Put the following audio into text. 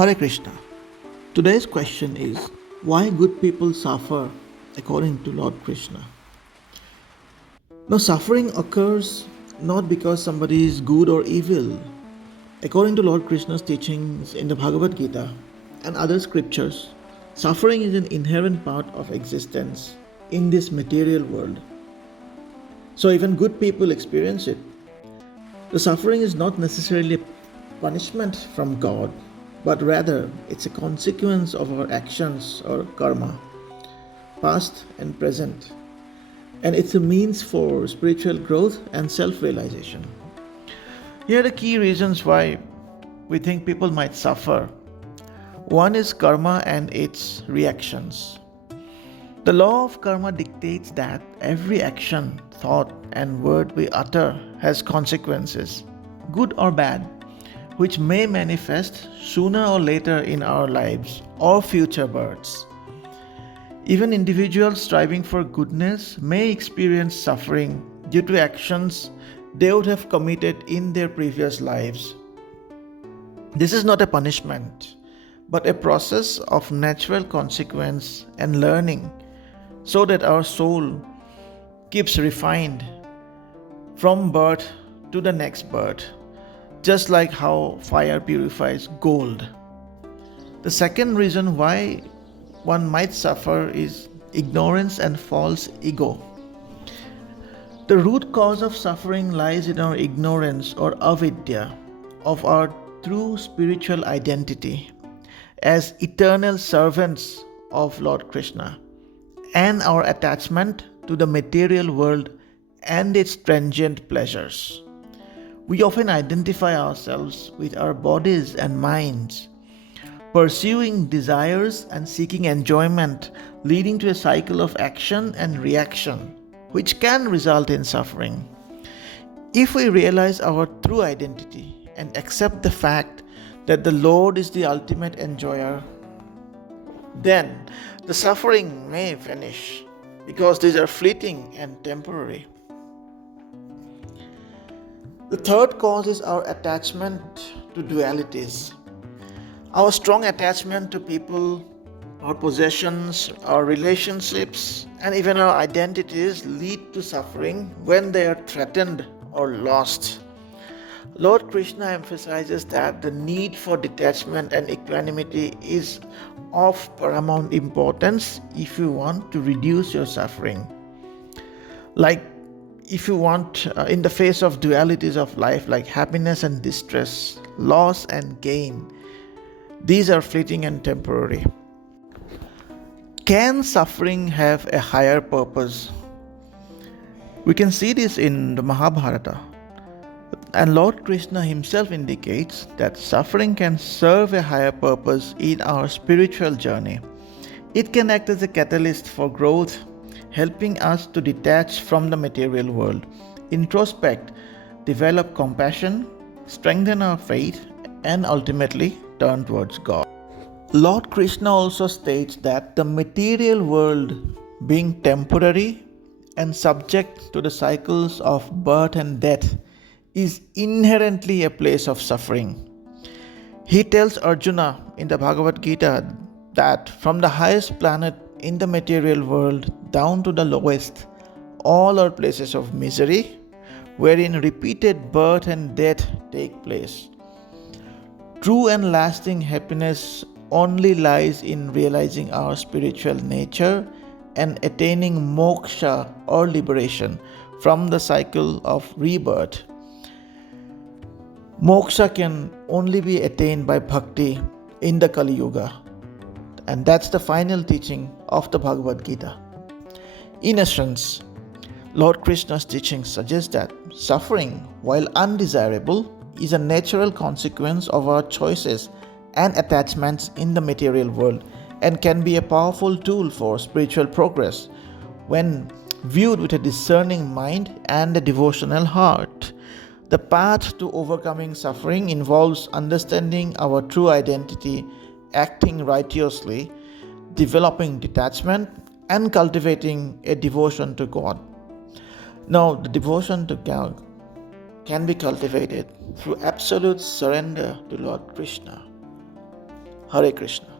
Hare Krishna. Today's question is, why good people suffer according to Lord Krishna? Now, suffering occurs not because somebody is good or evil. According to Lord Krishna's teachings in the Bhagavad Gita and other scriptures, suffering is an inherent part of existence in this material world. So, even good people experience it. The suffering is not necessarily a punishment from God, but rather it's a consequence of our actions or karma, past and present. And it's a means for spiritual growth and self realization. Here are the key reasons why we think people might suffer. One is karma and its reactions. The law of karma dictates that every action, thought, and word we utter has consequences, good or bad, which may manifest sooner or later in our lives or future births. Even individuals striving for goodness may experience suffering due to actions they would have committed in their previous lives. This is not a punishment, but a process of natural consequence and learning so that our soul keeps refined from birth to the next birth, just like how fire purifies gold. The second reason why one might suffer is ignorance and false ego. The root cause of suffering lies in our ignorance or avidya of our true spiritual identity as eternal servants of Lord Krishna and our attachment to the material world and its transient pleasures. We often identify ourselves with our bodies and minds, pursuing desires and seeking enjoyment, leading to a cycle of action and reaction, which can result in suffering. If we realize our true identity and accept the fact that the Lord is the ultimate enjoyer, then the suffering may vanish because these are fleeting and temporary. The third cause is our attachment to dualities. Our strong attachment to people, our possessions, our relationships, and even our identities lead to suffering when they are threatened or lost. Lord Krishna emphasizes that the need for detachment and equanimity is of paramount importance if you want to reduce your suffering. Like if you want, in the face of dualities of life like happiness and distress, loss and gain, these are fleeting and temporary. Can suffering have a higher purpose? We can see this in the Mahabharata. And Lord Krishna himself indicates that suffering can serve a higher purpose in our spiritual journey. It can act as a catalyst for growth, helping us to detach from the material world, introspect, develop compassion, strengthen our faith, and ultimately turn towards God. Lord Krishna also states that the material world, being temporary and subject to the cycles of birth and death, is inherently a place of suffering. He tells Arjuna in the Bhagavad Gita that from the highest planet in the material world down to the lowest, all are places of misery, wherein repeated birth and death take place. True and lasting happiness only lies in realizing our spiritual nature and attaining moksha or liberation from the cycle of rebirth. Moksha can only be attained by bhakti in the Kali Yuga, and that's the final teaching of the Bhagavad Gita. In essence, Lord Krishna's teaching suggests that suffering, while undesirable, is a natural consequence of our choices and attachments in the material world and can be a powerful tool for spiritual progress when viewed with a discerning mind and a devotional heart. The path to overcoming suffering involves understanding our true identity, acting righteously, developing detachment, and cultivating a devotion to God. Now, the devotion to God can be cultivated through absolute surrender to Lord Krishna. Hare Krishna.